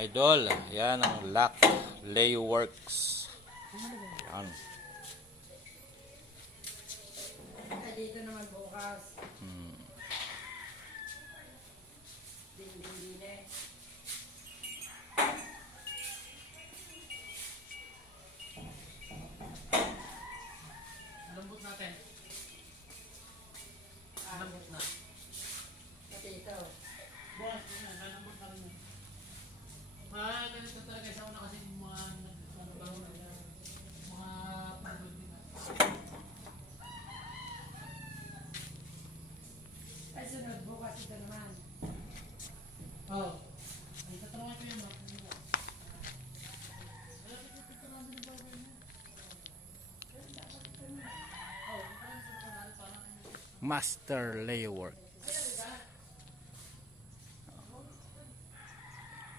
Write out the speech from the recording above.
idol. Yan ang Lock Lay Works. Yan. Dito naman bukas. Dinding eh. Lambot natin. Lambot na. Pati ito. Bukas na, lambot na rin. Ganito talaga sa una kasi mga pagod din. Ay, sunod bukas ito naman. Oo. Ay, tatanungin ko yun. Master Lay Work.